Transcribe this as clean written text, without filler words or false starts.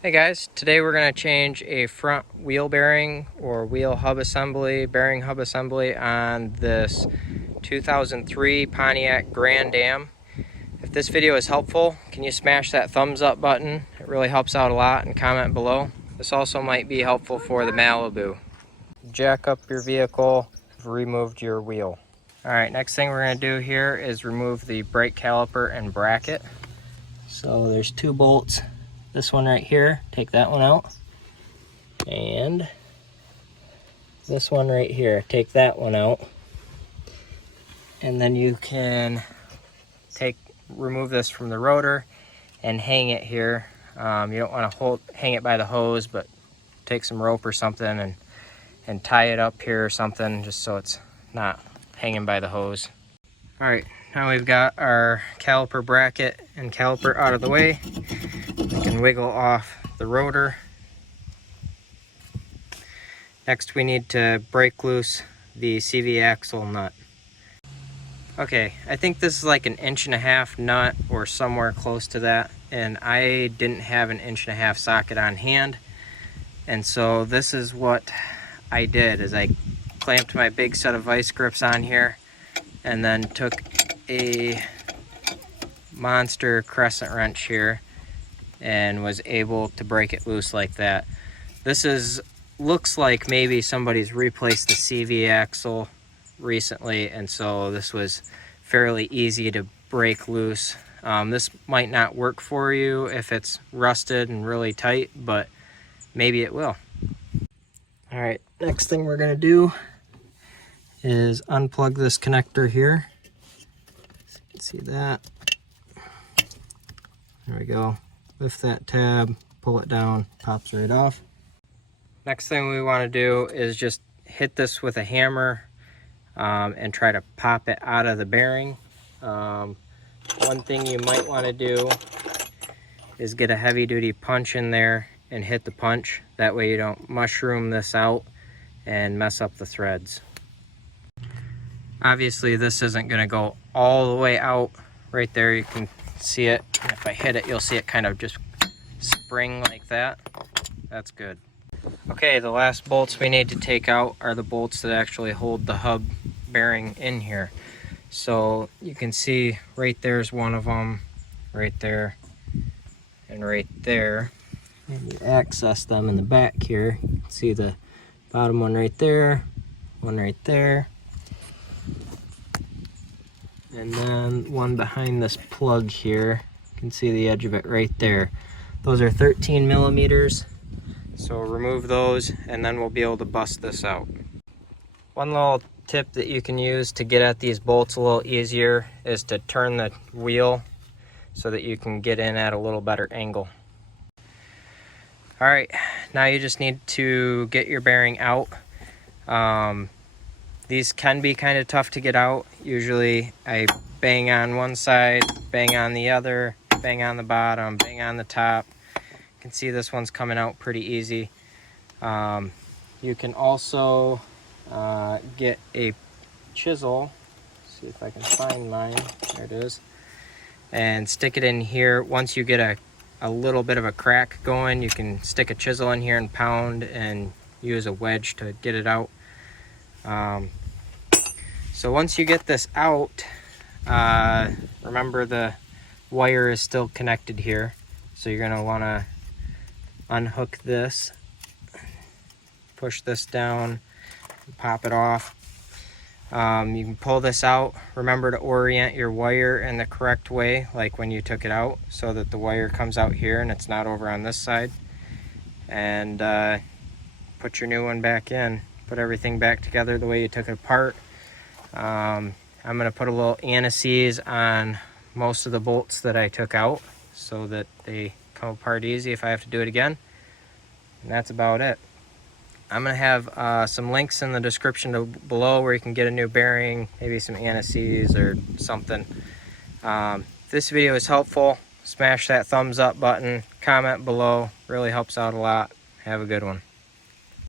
Hey guys, today we're going to change a front wheel bearing or wheel hub assembly, bearing hub assembly on this 2003 Pontiac Grand Am. If this video is helpful, can you smash that thumbs up button? It really helps out a lot, and comment below. This also might be helpful for the Malibu. Jack up your vehicle, you've removed your wheel. Alright, next thing we're going to do here is remove the brake caliper and bracket. So there's two bolts. This one right here, take that one out. And this one right here, take that one out. And then you can remove this from the rotor and hang it here. You don't want to hang it by the hose, but take some rope or something and tie it up here or something, just so it's not hanging by the hose. All right, now we've got our caliper bracket and caliper out of the way. We can wiggle off the rotor. Next, we need to break loose the CV axle nut. Okay, I think this is like an 1.5 inch nut or somewhere close to that, and I didn't have an 1.5 inch socket on hand, and so this is what I did. Is I clamped my big set of vice grips on here and then took a monster crescent wrench here and was able to break it loose like that. This looks like maybe somebody's replaced the CV axle recently, and so this was fairly easy to break loose. This might not work for you if it's rusted and really tight, but maybe it will. All right, next thing we're gonna do is unplug this connector here. So you can see that. There we go. Lift that tab, pull it down, pops right off. Next thing we want to do is just hit this with a hammer and try to pop it out of the bearing. One thing you might want to do is get a heavy duty punch in there and hit the punch. That way you don't mushroom this out and mess up the threads. Obviously this isn't going to go all the way out. Right there you can see it. And if I hit it, you'll see it kind of just spring like that. That's good. Okay, the last bolts we need to take out are the bolts that actually hold the hub bearing in here. So you can see right there's one of them, right there, and right there. And you access them in the back here. You can see the bottom one right there, one right there, and then one behind this plug here. You can see the edge of it right there. Those are 13 millimeters. So remove those and then we'll be able to bust this out. One little tip that you can use to get at these bolts a little easier is to turn the wheel so that you can get in at a little better angle. All right, now you just need to get your bearing out. These can be kind of tough to get out. Usually I bang on one side, bang on the other, bang on the bottom, bang on the top. You can see this one's coming out pretty easy. You can also get a chisel. See if I can find mine. There it is. And stick it in here. Once you get a little bit of a crack going, you can stick a chisel in here and pound and use a wedge to get it out. So once you get this out, remember the wire is still connected here. So you're gonna wanna unhook this, push this down, pop it off. You can pull this out. Remember to orient your wire in the correct way, like when you took it out, so that the wire comes out here and it's not over on this side. And put your new one back in. Put everything back together the way you took it apart. I'm gonna put a little anti-seize on most of the bolts that I took out so that they come apart easy if I have to do it again. And that's about it. I'm gonna have some links in the description below where you can get a new bearing, maybe some anti-seize or something. If this video is helpful, smash that thumbs up button, comment below, really helps out a lot. Have a good one.